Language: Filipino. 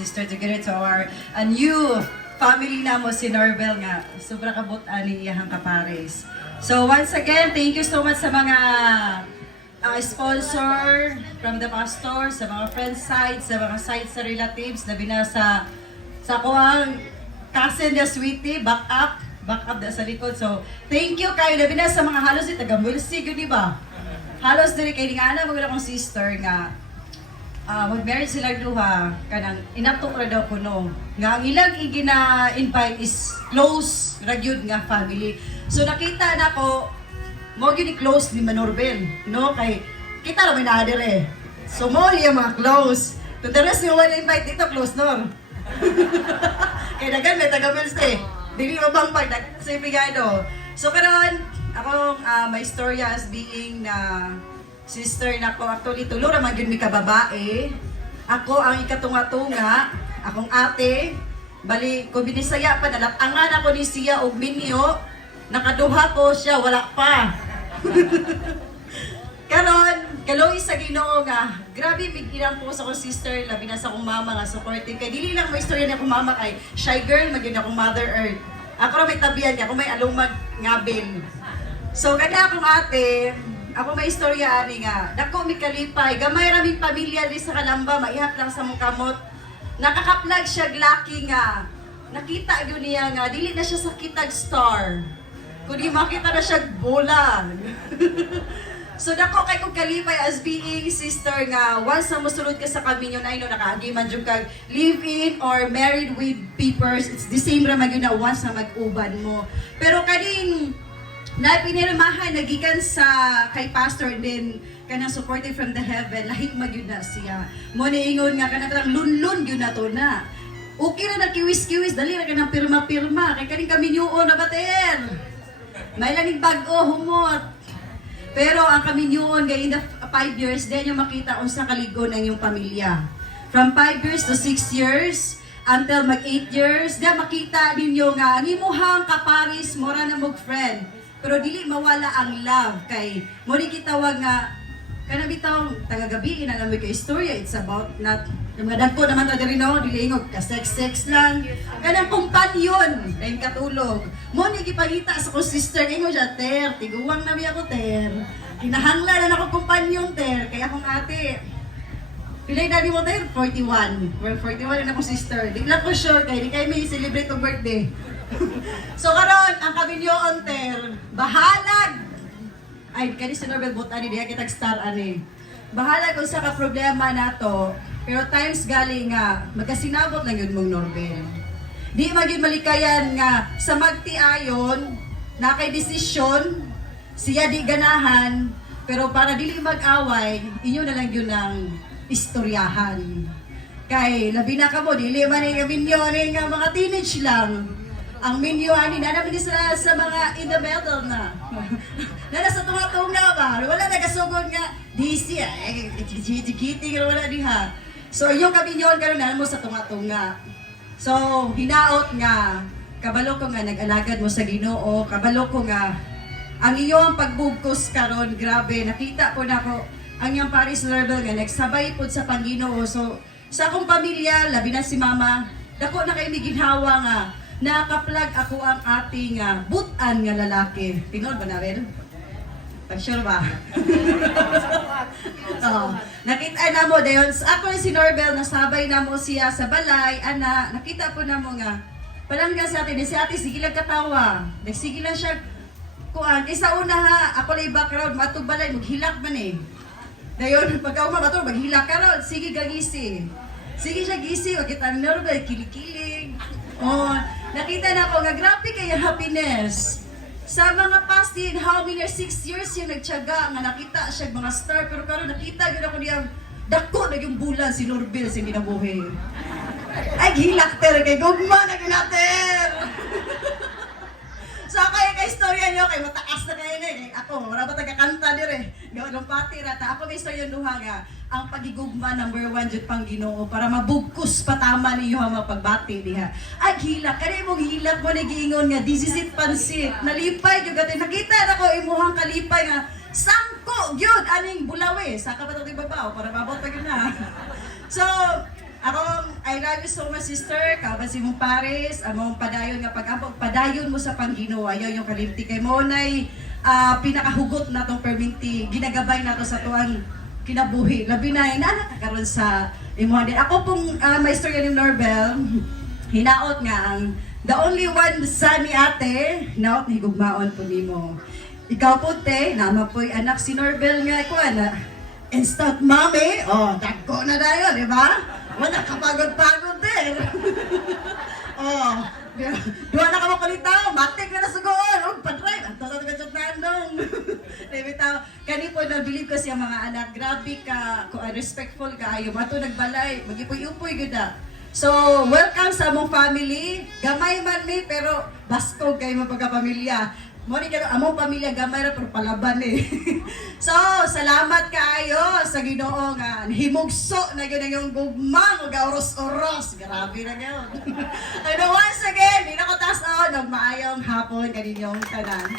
Sister, together to our a new family na mo si Norbel nga. Sobra kabot ani iyahang kapares. So once again, thank you so much sa mga sponsor from the pastor, sa mga friends side, sa mga side sa relatives, labi na sa kuwang cousin na sweetie, back up na sa likod. So thank you kayo, labi na sa mga halos ni taga-Mulsig, di ba? Halos diri kay nga na mga akong sister nga mag-marriage sila duha kanang inato ra daw kuno nga ang ilang igina-invite is close ra gyud nga family. So nakita na ko mo gyud close ni Manorbel, no, kay kita ra may naa dire. So mo liya mga close. To the rest ni wala invite dito close no. Kay dagan may taga-Wednesday. Dili mabang pag sa Pigado. So karon ako my story as being na sister na ko, actually tulo raman yun mi kababae. Ako ang ikatunga-tunga, akong ate, bali ko binisaya pa nalatangan ako ni siya og minyo, nakaduha ko siya wala pa. Karon, kaloy sa Ginoo nga, grabe bigirang po sa akong sister, labi na sa akong mama nga supportive kay dili lang mo istorya ni akong mama kay shy girl magyud akong Mother Earth. Ako ra may tabian niya, ako may alumag ngabil. So kada akong ate, ako may istorya ani nga, dako mi kalipay, gamay raming pamilya di sa Kalamba, maihap lang sa mong kamot. Nakakaplag siya glaki nga. Nakita gyud niya nga dili na siya sa kitag star. Kundi makita na siya bulan. So dako kay kog kalipay as being sister nga once na mosulod ka sa kaminyo na ino nakaagi man jud kag live in or married with papers, it's the same ra magyud na once na mag-uban mo. Pero kading na pinirmahan nagikan sa kay pastor din kanang supported from the heaven lahi magyud na siya mo niingon nga kanang lunlun gyud na to na okay ra na kiwis dali ra kanang pirma kay kaning kami nyuon na bater may laning bag-o humot pero ang kami nyuon kay in the 5 years din yung makita unsa kaligon ang iyong pamilya from 5 years to 6 years until mag 8 years da makita ninyo nga ang imuhang kaparis mora na mog friend. Pero dili mawala ang love kay mo ni kitawag nga kana bitaw taga-gabi na namoy kay istorya, it's about not mga dagko naman ta diri no dili ingog ka sex lang kanang kumpanyon lain katulog mo ni gipangita sa ko sister ingo siya ter tiguwang na mi ako ter kinahanglan na ako kumpanyon ter kaya akong ate pilay na di mo ter 41 we're 41 na ako sister di lang ko sure kay di kay may celebrate og birthday. So karon ang kaminyoon ter bahalag ay kani si Norbel butani diha kitag star ani bahalag kung sa ka problema nato pero times galing nga magkasinabot lang yun mong Norbel di maging malikayan nga sa magtiayon na kay desisyon siya di ganahan pero para dili mag-away inyo na lang yun ang istoryahan kay labi na ka mo dili man nga minyo nga mga teenage lang. Ang minyo ani na namin sa mga in the middle na. Nasa tunga-tunga ba? Wala nagasugod nga DC kiting wala diha. So yung kaminyon karon na mo sa tunga-tunga. So hinaot nga kabalo ko nga nag-alagad mo sa Ginoo, kabalo ko nga ang iyong pagbugkos karon grabe nakita ko na ko ang iyang Paris Norbel nga nagsabay pud sa Panginoon. So sa akong pamilya labi na si mama dako na kay mi ginhawa nga nakaplag ako ang ating butan nga lalaki. Tinod ba na rin? Pag-sure ba? Nakita na mo, dayon ako si Norbel, nasabay na mo siya sa balay, ana, nakita po na mo nga, palangga sa atin, si ate, sige lang katawa. Sige lang siya, kuan, isa una ha, ako lang background, matog balay, maghilak man eh. Dayon, pagka umamatog, maghilak ka ron, sige gagisi. Sige siya gisi, wag kita ni Norbel, kilikilig. Oh, nakita na ko nga grabe kay happiness. Sa mga past in how many 6 years yung nagtiyaga nga nakita siya mga star pero karon nakita gyud ako niyang dako na yung bulan si Norbel sa ginabuhi. Ay gilak ter kay gugma na ginater. So kay istorya niyo kay mataas na kayo ni ako wala ba taga-kanta dire. Gawa ng pati rata ako may istorya duha nga ang pagigugma number 1 jud pang Ginoo para mabugkos patama ninyo ang mga pagbati diha. Ay hilak kani mong hilak mo ni giingon nga this is it pansit. Nalipay jud gati nakita nako imuhang kalipay nga sangko gyud aning bulawe sa kabatong babaw para mabot pa gyud na. So I love you so much, sister. Kabasi mong Paris, among padayon nga pag-ampog, padayon mo sa Panginoon. Ayaw yung kalimti kay mo nay pinakahugot na tong perminti. Ginagabay na to sa tuang kinabuhi. Labi na inana karon sa imuhan din. Ako pong may istorya ni Norbel, hinaot nga ang the only one sa ni ate, hinaot ni gugmaon po nimo. Ikaw po te, nama po'y anak si Norbel nga ikuan na instant mommy, oh, dagko na dayo, di ba? Wala kapagod-pagod din. Oh, duwa na ka mo palitaw, matik na nasugoon, oh, padrive, at tatang kajot na andong. Bitaw, kani po na-believe ko siya mga anak, grabe ka, respectful ka, ayaw ba ito nagbalay, mag-ipoy-upoy ganda. So, welcome sa among family, gamay man mi, pero baskog kayo mga pagkapamilya. Mori ka among pamilya gamay ra pero palaban eh. So, salamat kaayo sa Ginoo nga himugso na gyud ang iyong gugmang ug oros-oros. Grabe na gyud. And once again, di na ko tas-on og maayong hapon kaninyong tanan.